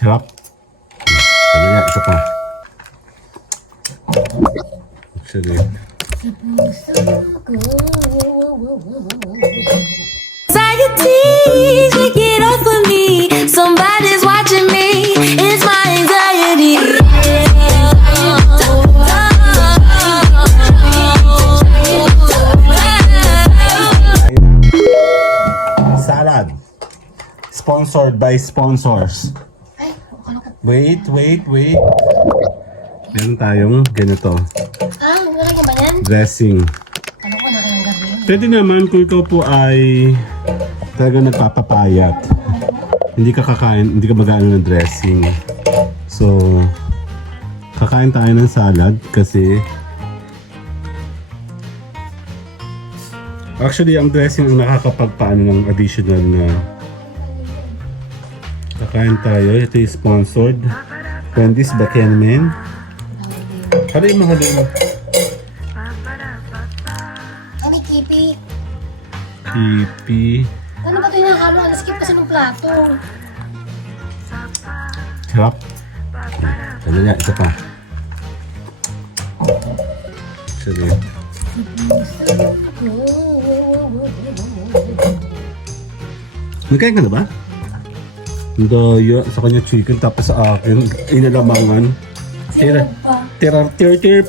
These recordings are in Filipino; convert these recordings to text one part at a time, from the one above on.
Sarap. Ano nga, isa pa. Actually. Anxiety, take it off of me. Somebody's watching me. It's my anxiety. Salad. Sponsored by sponsors. Wait. Meron tayong ganito. Nalagyan ba yan? Dressing. Ano ko na kayong gabi? Pwede naman kung ikaw po ay talaga nagpapapayat. Hindi ka kakain, hindi ka mag-aano ng dressing. So, kakain tayo ng salad kasi actually ang dressing ang nakakapagpaano ng additional na kakain tayo. Ito yung sponsored. Wendy's Bakenman. Halin mo. Ano kipi? Pipi. Ano ba ito yung nakalo? Naskip kasi ng plato. Sarap. Ano nga, isa pa. Actually. Nagkain ka na ba? Doyo, sa kanya chicken, tapos sa akin, inalamangan. Sino pa? Tira. Hati-hati.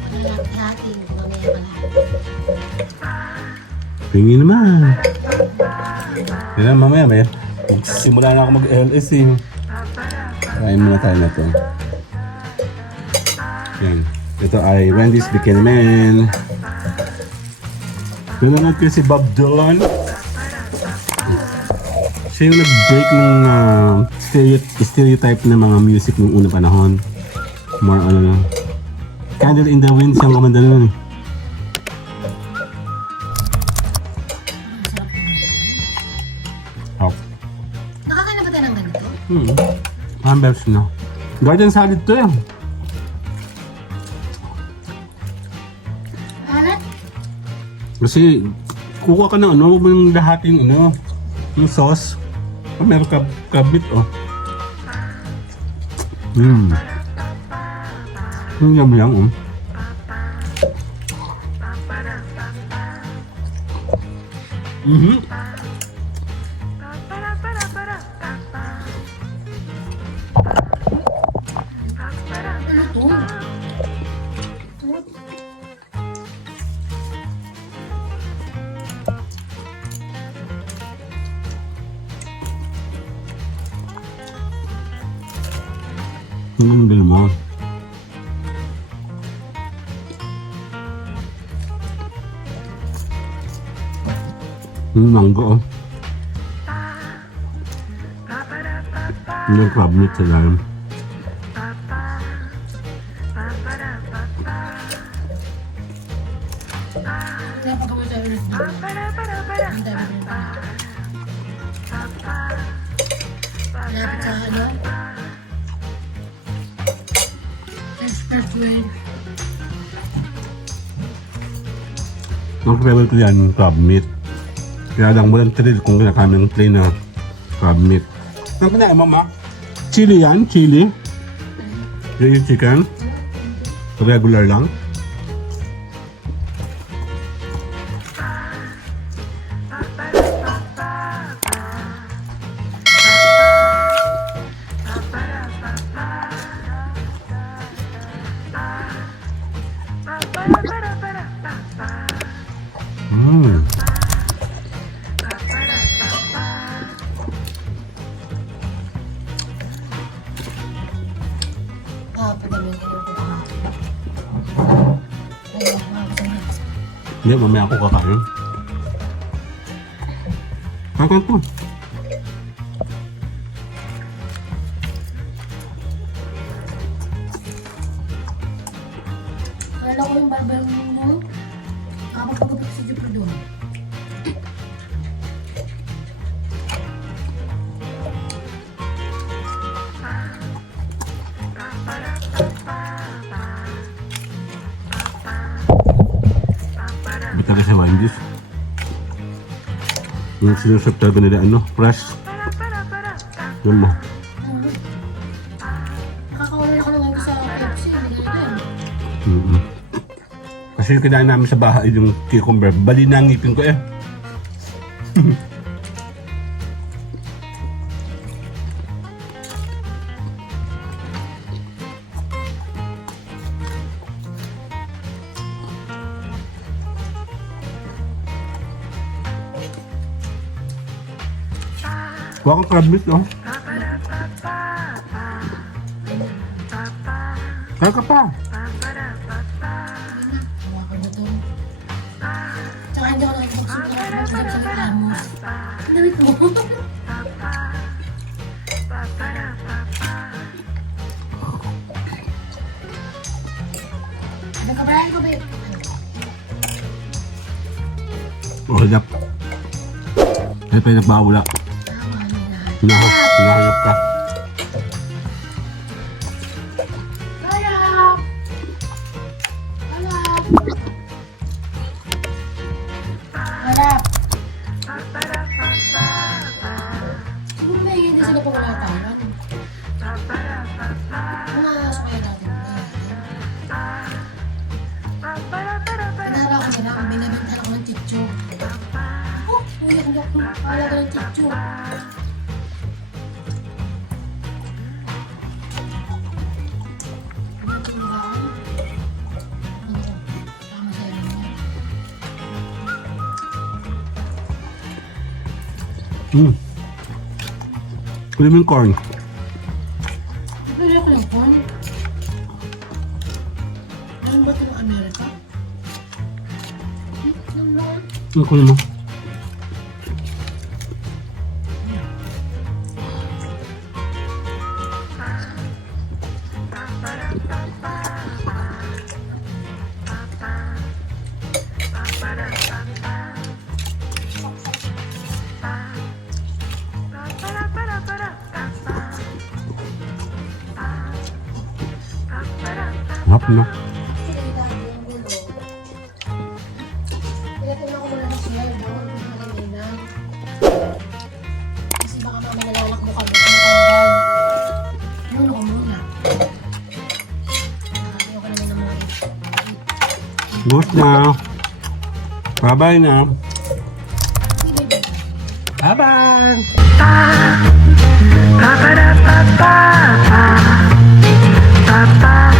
Mamaya malaki. Tingin naman. Yan na, mamaya. Simula na ako mag-LS eh. Kain muna tayo na to. Yan. Ito ay Wendy's Bakenman. Nanonood ko si Bob Dylan. Siya yung nag-break ng stereotype ng mga music ng unang panahon. More ano. Candle in the Wind siyang kumanda nun. Oh. Nakakain na ba tayo ng ganito? Ang best na. Garden salad to eh. Alat? Kasi kuha ka ng ano, yung lahat yung ano, yung sauce. Meron kabit oh. Yung yum lang oh. Ano to? Ang galing mo. Yung mango oh. Yung crab meat sa lalim. Napagawin tayo ulit na. Ang dami pa. Malapit sa ano? Expressway. Ang favorite ko yan yung crab meat. Kaya lang walang thrill kung kinakain ng plain na crab meat. Ano kinain mama? Chili yan? Chili? Yan yung chicken? Regular lang? Padami yung inuwi ko ha. Ayun, makakasama. Hindi, mamaya ako kakain. Kakain po. Akala ko yung barber mo. Nakapagpagupit si Jupiter doon. Bitaga sa Wendy's. Yung sinuserve talaga nila, ano, fresh. Yun mo. Nakakaulala ko na ngayon sa KFC. Hindi ganito yan. Mm-mm. Kasi yung kinain namin sa bahay yung cucumber, bali na ang ngipin ko eh. Kuha kang crab meat, no? Kaya ka pa. Hawa ko na to. Tsaka hindi ako nakikipagsuot na ako sa amo. Ang damit mo. Nagkabrahan ko, babe. Oh, hanap. Kaya pa yung nagbawala. Tama na. Hinahanap ka. Harap! Harap! Harap! Siguro may hindi sila pagkakataon. Mga sumaya natin. Pinara ko sila kung binabintan ako ng chicho. Oh, uy, ang gak mo. Alaga ng chicho. Kunin mo yung corn. Pwede ako ng corn. Meron ba ito ng Amerika? Kunin mo. Hap na. Pinatunan ko muna ng shell. Bawal ko na kanina. Kasi baka mama nalalak mo kami. Matanggal. Yun ako muna. Ayoko naman ng mga Good na. Bye-bye na. Bye-bye. Ba ba da ba ba ba ba ba.